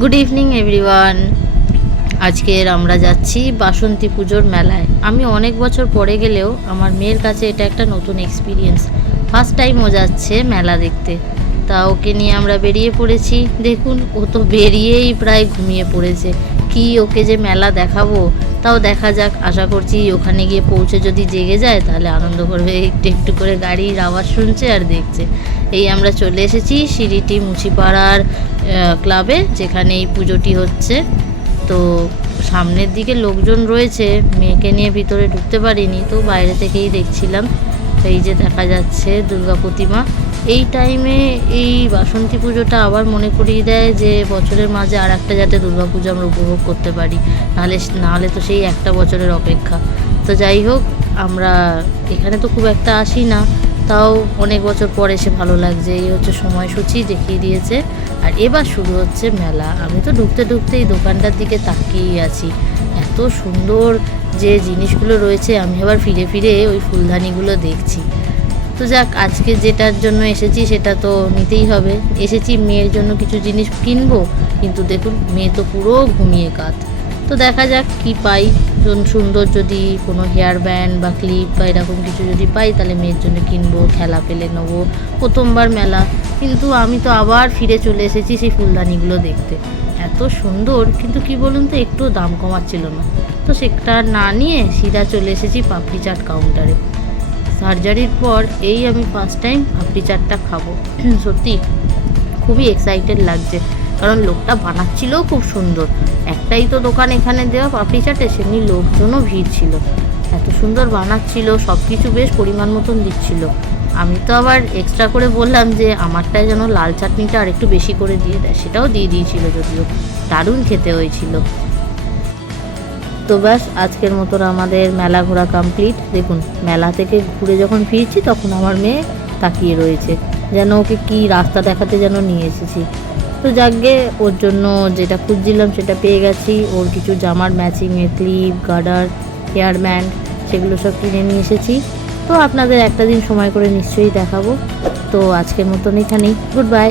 Good evening everyone. আজকের আমরা যাচ্ছি বাসন্তী পুজোর মেলায়। আমি অনেক বছর পরে গেলেও আমার মেয়ের কাছে এটা একটা নতুন এক্সপিরিয়েন্স। ফার্স্ট টাইম ও যাচ্ছে মেলা দেখতে। তা ওকে নিয়ে আমরা বেরিয়ে পড়েছি। দেখুন, ও তো বেরিয়েই প্রায় ঘুমিয়ে পড়েছে। কি ওকে যে মেলা দেখাবো, তাও দেখা যাক। আশা করছি ওখানে গিয়ে পৌঁছে যদি জেগে যায় তাহলে আনন্দ করবে। একটু একটু করে গাড়ির আওয়াজ শুনছে আর দেখছে। এই আমরা চলে এসেছি সিরিটি মুচিপাড়ার ক্লাবে, যেখানে এই পুজোটি হচ্ছে। তো সামনের দিকে লোকজন রয়েছে, মেয়েকে নিয়ে ভিতরে ঢুকতে পারিনি, তো বাইরে থেকেই দেখছিলাম। এই যে দেখা যাচ্ছে দুর্গা প্রতিমা। এই টাইমে এই বাসন্তী পুজোটা আবার মনে করিয়ে দেয় যে বছরের মাঝে আর একটা যাতে দুর্গা পুজো আমরা উপভোগ করতে পারি, নাহলে তো সেই একটা বছরের অপেক্ষা। তো যাই হোক, আমরা এখানে তো খুব একটা আসি না, তাও অনেক বছর পর এসে ভালো লাগছে। এই হচ্ছে সময়সূচি দেখিয়ে দিয়েছে। আর এবার শুরু হচ্ছে মেলা। আমি তো ঢুকতে ঢুকতে এই দোকানটার দিকে তাকিয়েই আছি। এত সুন্দর যে জিনিসগুলো রয়েছে, আমি আবার ফিরে ফিরে ওই ফুলদানিগুলো দেখছি। তো যাক, আজকে যেটার জন্য এসেছি সেটা তো নিতেই হবে। এসেছি মেয়ের জন্য কিছু জিনিস কিনবো, কিন্তু দেখুন মেয়ে তো পুরো ঘুমিয়ে কাত। তো দেখা যাক কি পাই। সুন্দর যদি কোনো হেয়ার ব্যান্ড বা ক্লিপ বা এরকম কিছু যদি পাই তাহলে মেয়ের জন্য কিনবো, খেলা পেলে নেবো। প্রথমবার মেলা, কিন্তু আমি তো আবার ফিরে চলে এসেছি সেই ফুলদানিগুলো দেখতে। এত সুন্দর, কিন্তু কি বলুন তো, একটু দাম কমাচ্ছিল না। তো সেটা না নিয়ে সিধা চলে এসেছি পাপড়ি চাট কাউন্টারে। সার্জারির পর এই আমি ফার্স্ট টাইম পাপড়ি চাটটা খাবো। সত্যি খুবই এক্সাইটেড লাগছে, কারণ লোকটা বানাচ্ছিলও খুব সুন্দর। একটাই তো দোকান এখানে দেওয়া পাপড়ি চাটে, সেমনি লোকজনও ভিড় ছিল। এত সুন্দর বানাচ্ছিল, সব কিছু বেশ পরিমাণ মতন দিচ্ছিল। আমি তো আবার এক্সট্রা করে বললাম যে আমারটায় যেন লাল চাটনিটা আর একটু বেশি করে দিয়ে দেয়, সেটাও দিয়ে দিয়েছিল। যদিও দারুণ খেতে হয়েছিল। তো ব্যাস, আজকের মতন আমাদের মেলা ঘোরা কমপ্লিট। দেখুন, মেলা থেকে ঘুরে যখন ফিরছি তখন আমার মেয়ে তাকিয়ে রয়েছে, যেন ওকে কি রাস্তা দেখাতে যেন নিয়ে এসেছি। তো যাকগে, ওর জন্য যেটা খুঁজছিলাম সেটা পেয়ে গেছি। ওর কিছু জামার ম্যাচিংয়ের ক্লিপ, গার্ডার, হেয়ার ব্যান্ড, সেগুলো সব কিনে নিয়ে এসেছি। তো আপনাদের একটা দিন সময় করে নিশ্চয়ই দেখাবো। তো আজকের মতন এখানেই, গুড বাই।